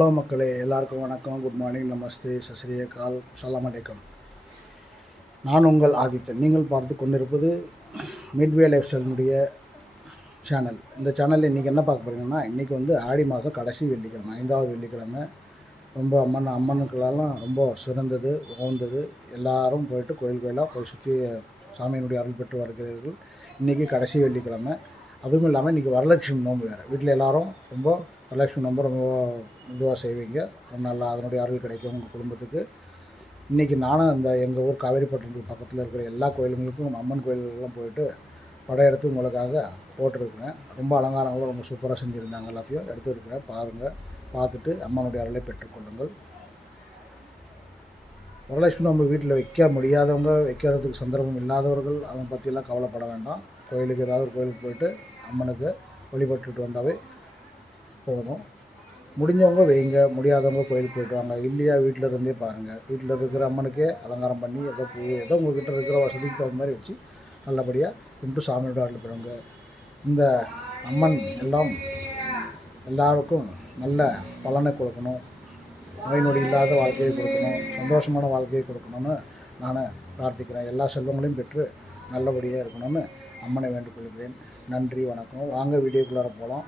Hello மக்களே, எல்லாருக்கும் வணக்கம். குட் மார்னிங், நமஸ்தே, சஸ்ரீயகால், சலாம் அலைக்கம். நான் உங்கள் ஆதித்தன். நீங்கள் பார்த்து கொண்டிருப்பது மிட்வே லைஃப் ஸ்டைலினுடைய சேனல். இந்த சேனலில் இன்றைக்கி என்ன பார்க்க போகிறீங்கன்னா, இன்றைக்கி ஆடி மாதம் கடைசி வெள்ளிக்கிழமை, 5வது வெள்ளிக்கிழமை. ரொம்ப அம்மனுக்கெல்லாம் ரொம்ப சிறந்தது, உகந்தது. எல்லாரும் போயிட்டு கோயிலாக போய் சுற்றி சாமியினுடைய அருள் பெற்று வருகிறீர்கள். இன்றைக்கி கடைசி வெள்ளிக்கிழமை. அதுவும் இல்லாமல் இன்றைக்கி வரலட்சுமி நோன்பு வேறு. வீட்டில் எல்லோரும் ரொம்ப வரலட்சுமி நோன்பு ரொம்ப இதுவாக செய்வீங்க. நல்லா அதனுடைய அருள் கிடைக்கும் உங்கள் குடும்பத்துக்கு. இன்றைக்கி நானும் எங்கள் ஊர் காவேரிப்பட்டினத்துக்கு பக்கத்தில் இருக்கிற எல்லா கோயிலுங்களுக்கும், அம்மன் கோயில்களுக்கெல்லாம் போயிட்டு படம் எடுத்து உங்களுக்காக போட்டிருக்கிறேன். ரொம்ப அலங்காரங்களும் ரொம்ப சூப்பராக செஞ்சுருந்தாங்க. எல்லாத்தையும் எடுத்துருக்கிறேன், பாருங்கள். பார்த்துட்டு அம்மனுடைய அருளை பெற்றுக்கொள்ளுங்கள். வரலட்சுமி நோன்பு வீட்டில் வைக்க முடியாதவங்க, வைக்கிறதுக்கு சந்தர்ப்பம் இல்லாதவர்கள் அதை பற்றியெல்லாம் கவலைப்பட வேண்டாம். கோயிலுக்கு ஏதாவது ஒரு கோயிலுக்கு போயிட்டு அம்மனுக்கு வழிபட்டுட்டு வந்தாவே போதும். முடிஞ்சவங்க வைங்க, முடியாதவங்க கோயிலுக்கு போய்ட்டு வாங்க. இல்லையா வீட்டில் இருந்தே பாருங்கள். வீட்டில் இருக்கிற அம்மனுக்கே அலங்காரம் பண்ணி ஏதோ பூ ஏதோ உங்கள்கிட்ட இருக்கிற வசதிக்கு தகுந்த மாதிரி வச்சு நல்லபடியாக கும்பிட்டு சாமியோட அருள் பெறுங்க. இந்த அம்மன் எல்லாம் எல்லாருக்கும் நல்ல பலனை கொடுக்கணும், நோய் நொடி இல்லாத வாழ்க்கையை கொடுக்கணும், சந்தோஷமான வாழ்க்கையை கொடுக்கணும்னு நான் பிரார்த்திக்கிறேன். எல்லா செல்வங்களையும் பெற்று நல்லபடியாக இருக்கணும்னு அம்மனை வேண்டிக்கொள்கிறேன். நன்றி, வணக்கம். வாங்க வீடியோக்குள்ளார போகலாம்.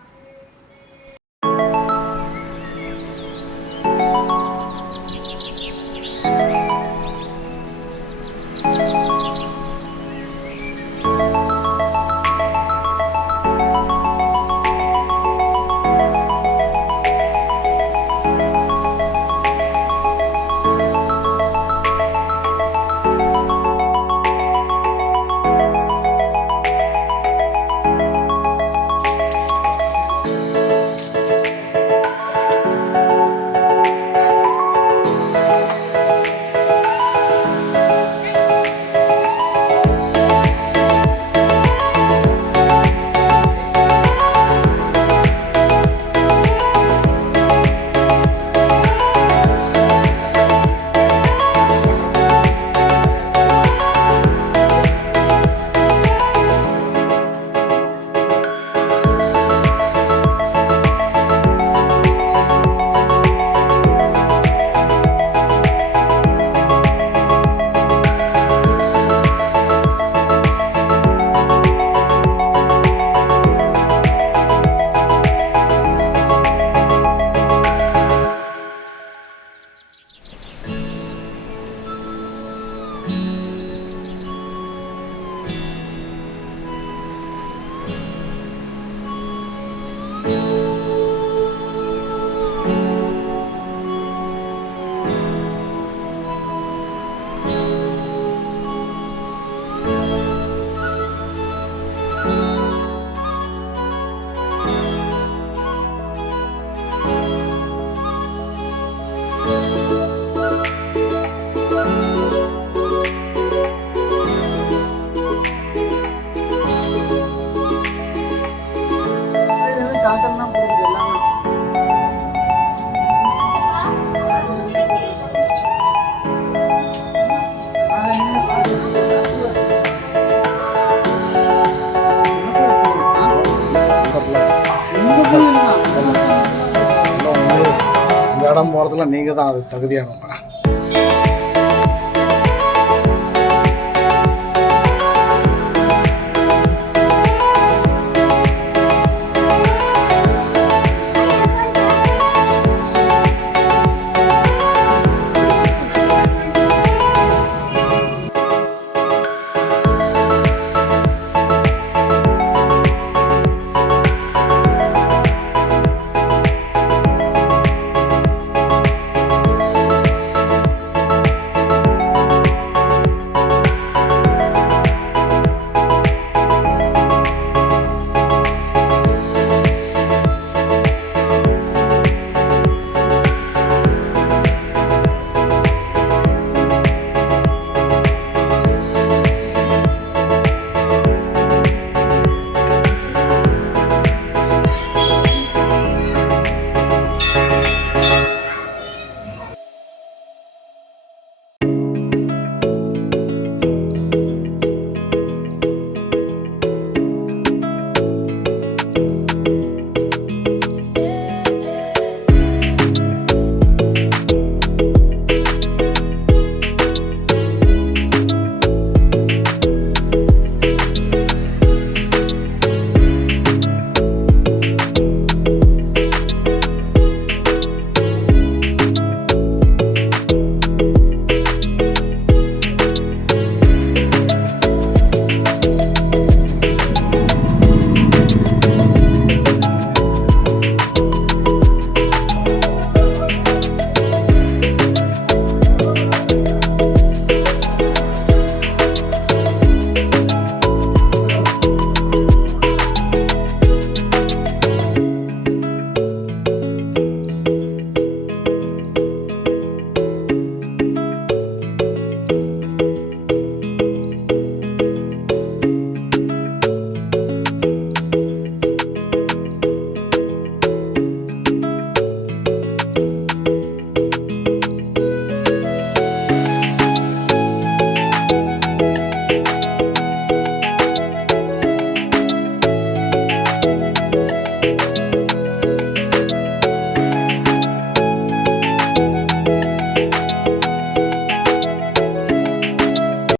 இந்த இடம் போகிறதுல நீங்கள் தான் அது தகுதியானவங்க. வணக்கம்.